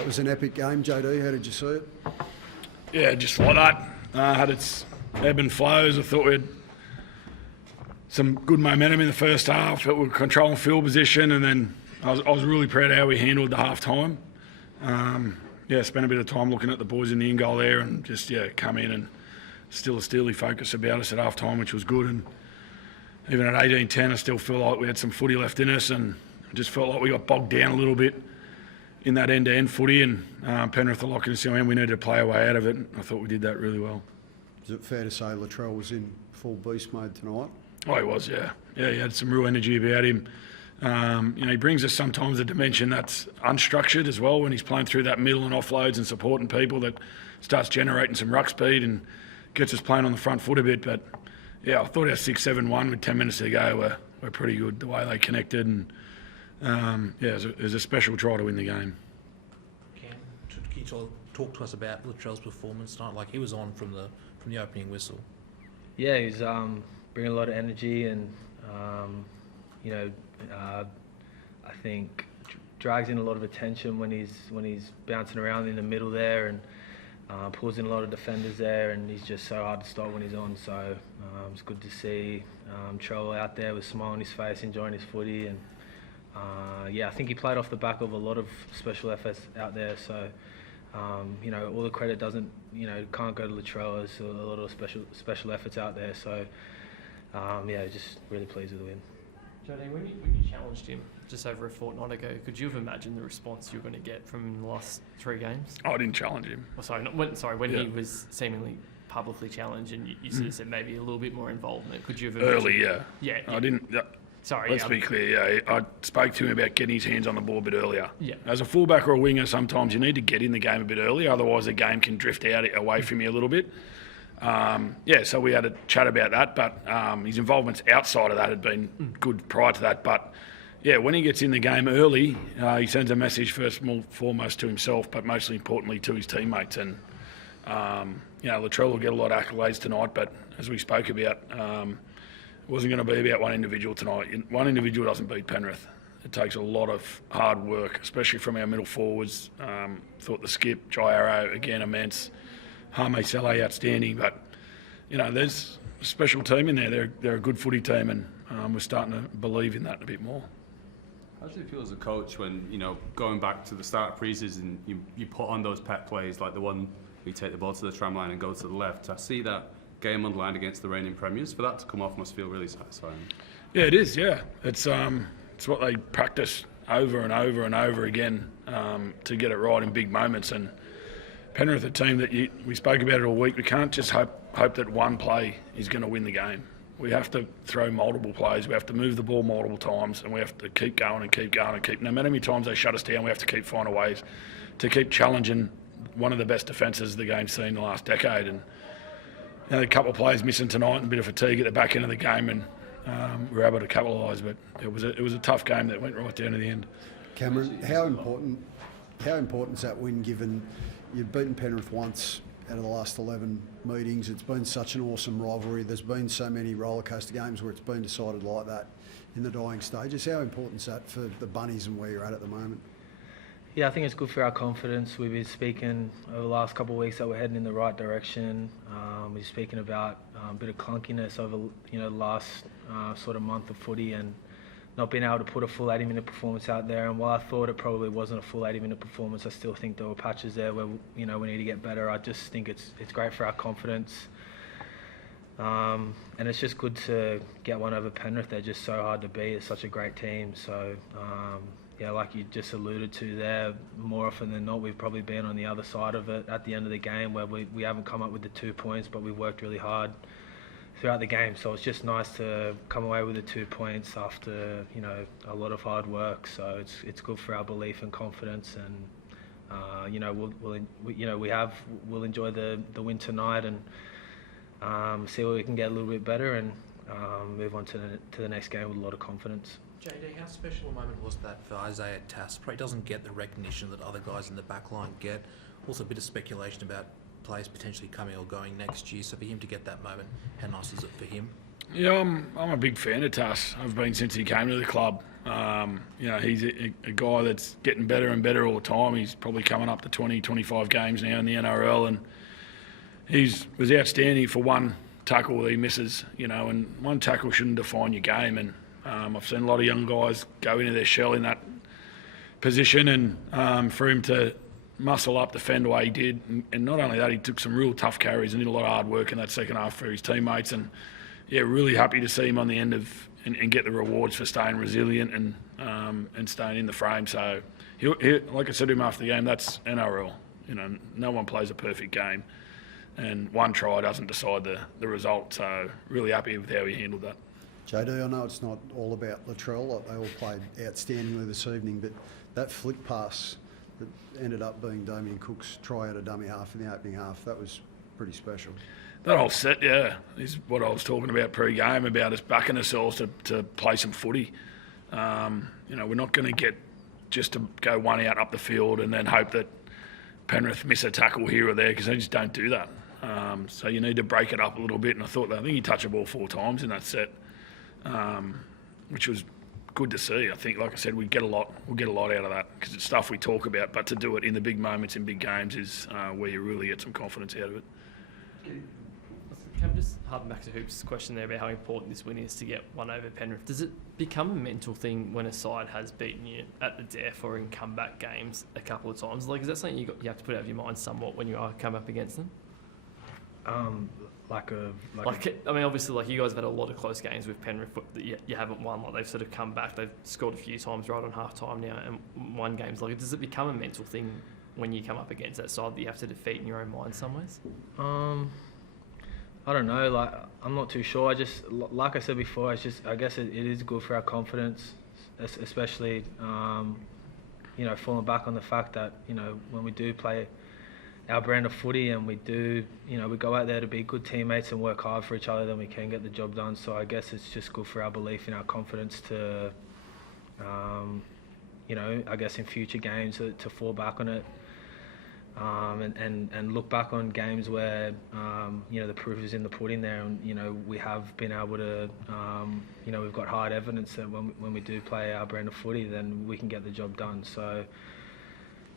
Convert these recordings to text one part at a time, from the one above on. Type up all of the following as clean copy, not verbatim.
That was an epic game, JD. How did you see it? Yeah, just like that. Had its ebb and flows. I thought we had some good momentum in the first half. We were controlling field position, and then I was really proud of how we handled the half time. Spent a bit of time looking at the boys in the in-goal there, and just come in and still a steely focus about us at half time, which was good. And even at 18-10, I still feel like we had some footy left in us, and I just felt like we got bogged down a little bit in that end-to-end footy, and Penrith are locking us in, and we needed to play our way out of it. And I thought we did that really well. Is it fair to say Latrell was in full beast mode tonight? Oh, he was, yeah. Yeah, he had some real energy about him. He brings us sometimes a dimension that's unstructured as well when he's playing through that middle and offloads and supporting people, that starts generating some ruck speed and gets us playing on the front foot a bit. But, yeah, I thought our 6-7-1 with 10 minutes to go were pretty good, the way they connected. And, it was a special try to win the game. Can you talk to us about Latrell's performance tonight? Like, he was on from the opening whistle. Yeah, he's bringing a lot of energy, and I think drags in a lot of attention when he's bouncing around in the middle there, and pulls in a lot of defenders there, and he's just so hard to stop when he's on. So it's good to see Trell out there with a smile on his face, enjoying his footy, and I think he played off the back of a lot of special efforts out there. So all the credit can't go to Latrell. There's a lot of special efforts out there. So just really pleased with the win. JD, when you challenged him just over a fortnight ago, could you have imagined the response you were going to get from the last 3 games? I didn't challenge him. When he was seemingly publicly challenged, and you sort of said maybe a little bit more involvement. Could you have early? Yeah. I didn't. Let's be clear. I spoke to him about getting his hands on the ball a bit earlier. Yeah. As a fullback or a winger, sometimes you need to get in the game a bit earlier, otherwise the game can drift away from you a little bit. So we had a chat about that, but his involvements outside of that had been good prior to that. But when he gets in the game early, he sends a message first and foremost to himself, but mostly importantly to his teammates. And Latrell will get a lot of accolades tonight, but as we spoke about, it wasn't going to be about one individual tonight. One individual doesn't beat Penrith. It takes a lot of hard work, especially from our middle forwards. Thought the skip, Jai Arrow, again, immense. Hame Saleh, outstanding. But, there's a special team in there. They're a good footy team, and we're starting to believe in that a bit more. How do you feel as a coach when, going back to the start of pre-season, you put on those pet plays, like the one where you take the ball to the tram line and go to the left? I see that game on the line against the reigning premiers. For that to come off must feel really satisfying. Yeah, it is, yeah. It's what they practice over and over and over again to get it right in big moments. And Penrith, a team that we spoke about it all week, we can't just hope that one play is going to win the game. We have to throw multiple plays, we have to move the ball multiple times, and we have to keep going and keep going and keep. No matter how many times they shut us down, we have to keep finding ways to keep challenging one of the best defences the game's seen in the last decade. And a couple of players missing tonight and a bit of fatigue at the back end of the game, and we were able to capitalise. But it was a tough game that went right down to the end. Cameron, how important is that win, given you've beaten Penrith once out of the last 11 meetings? It's been such an awesome rivalry. There's been so many rollercoaster games where it's been decided like that in the dying stages. How important is that for the Bunnies and where you're at the moment? Yeah, I think it's good for our confidence. We've been speaking over the last couple of weeks that we're heading in the right direction. We're speaking about a bit of clunkiness over the last sort of month of footy, and not being able to put a full 80-minute performance out there. And while I thought it probably wasn't a full 80-minute performance, I still think there were patches there where we need to get better. I just think it's great for our confidence. And it's just good to get one over Penrith. They're just so hard to beat. It's such a great team. So like you just alluded to there, more often than not, we've probably been on the other side of it at the end of the game, where we haven't come up with the 2 points, but we've worked really hard throughout the game. So it's just nice to come away with the 2 points after a lot of hard work. So it's good for our belief and confidence, and we'll enjoy the win tonight, and see where we can get a little bit better, and move on to the next game with a lot of confidence. JD, how special a moment was that for Isaiah Tass? Probably doesn't get the recognition that other guys in the back line get. Also a bit of speculation about players potentially coming or going next year. So for him to get that moment, how nice is it for him? Yeah, I'm a big fan of Tass. I've been since he came to the club. He's a guy that's getting better and better all the time. He's probably coming up to 20, 25 games now in the NRL, and was outstanding for one tackle that he misses, and one tackle shouldn't define your game. And I've seen a lot of young guys go into their shell in that position, and for him to muscle up, defend the way he did, and not only that, he took some real tough carries and did a lot of hard work in that second half for his teammates. And really happy to see him on the end of and get the rewards for staying resilient and staying in the frame. So, like I said to him after the game, that's NRL. No one plays a perfect game, and one try doesn't decide the result. So, really happy with how he handled that. JD, I know it's not all about Latrell. They all played outstandingly this evening, but that flick pass that ended up being Damien Cook's try out of dummy half in the opening half, that was pretty special. That whole set, is what I was talking about pre-game, about us backing ourselves to play some footy. We're not going to get just to go one out up the field and then hope that Penrith miss a tackle here or there, because they just don't do that. So you need to break it up a little bit. And I think he touched the ball 4 times in that set, which was good to see. I think, like I said, we'll get a lot out of that, because it's stuff we talk about, but to do it in the big moments in big games is where you really get some confidence out of it. Can I just harp back to Hoop's question there about how important this win is to get one over Penrith? Does it become a mental thing when a side has beaten you at the death or in comeback games a couple of times? Is that something you have to put out of your mind somewhat when you are come up against them? Obviously, you guys have had a lot of close games with Penrith that you haven't won. They've sort of come back. They've scored a few times right on half time now and won games. Does it become a mental thing when you come up against that side that you have to defeat in your own mind some ways? I don't know. I'm not too sure. Like I said before, I guess it is good for our confidence, especially falling back on the fact that when we do play our brand of footy and we do we go out there to be good teammates and work hard for each other, then we can get the job done. So I guess it's just good for our belief in our confidence to I guess in future games to fall back on it. And look back on games where the proof is in the pudding there, and we have been able to we've got hard evidence that when we do play our brand of footy, then we can get the job done. So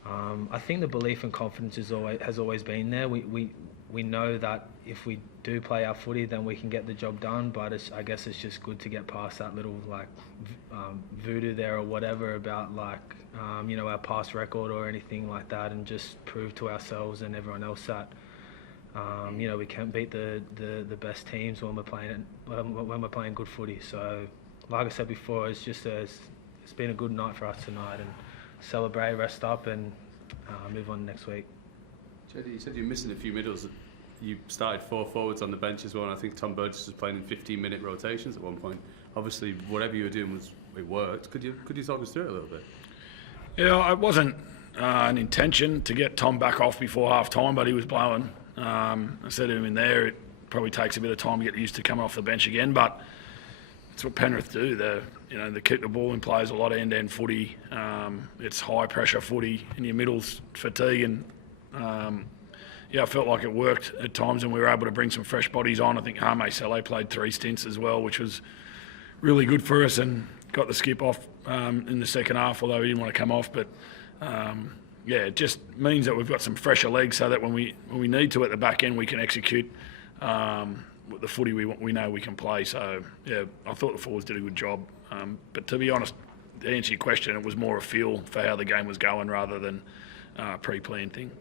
I think the belief and confidence has always been there. We know that if we do play our footy, then we can get the job done. But I guess it's just good to get past that little voodoo there or whatever about our past record or anything like that, and just prove to ourselves and everyone else that we can beat the best teams when we're playing good footy. So, like I said before, it's been a good night for us tonight, and celebrate, rest up, and move on next week. JD, you said you're missing a few middles. You started 4 forwards on the bench as well, and I think Tom Burgess was playing in 15-minute rotations at one point. Obviously, whatever you were doing it worked. Could you talk us through it a little bit? Yeah, it wasn't an intention to get Tom back off before half time, but he was blowing. I said to him in there, it probably takes a bit of time to get used to coming off the bench again, but it's what Penrith do. They keep the ball in play, a lot of end-to-end footy. It's high pressure footy, and your middle's fatigue. And I felt like it worked at times, and we were able to bring some fresh bodies on. I think Hame Sele played 3 stints as well, which was really good for us, and got the skip off in the second half, although he didn't want to come off. But it just means that we've got some fresher legs, so that when we need to at the back end, we can execute the footy we know we can play. So I thought the forwards did a good job. But to be honest, to answer your question, it was more a feel for how the game was going rather than a pre-planned thing.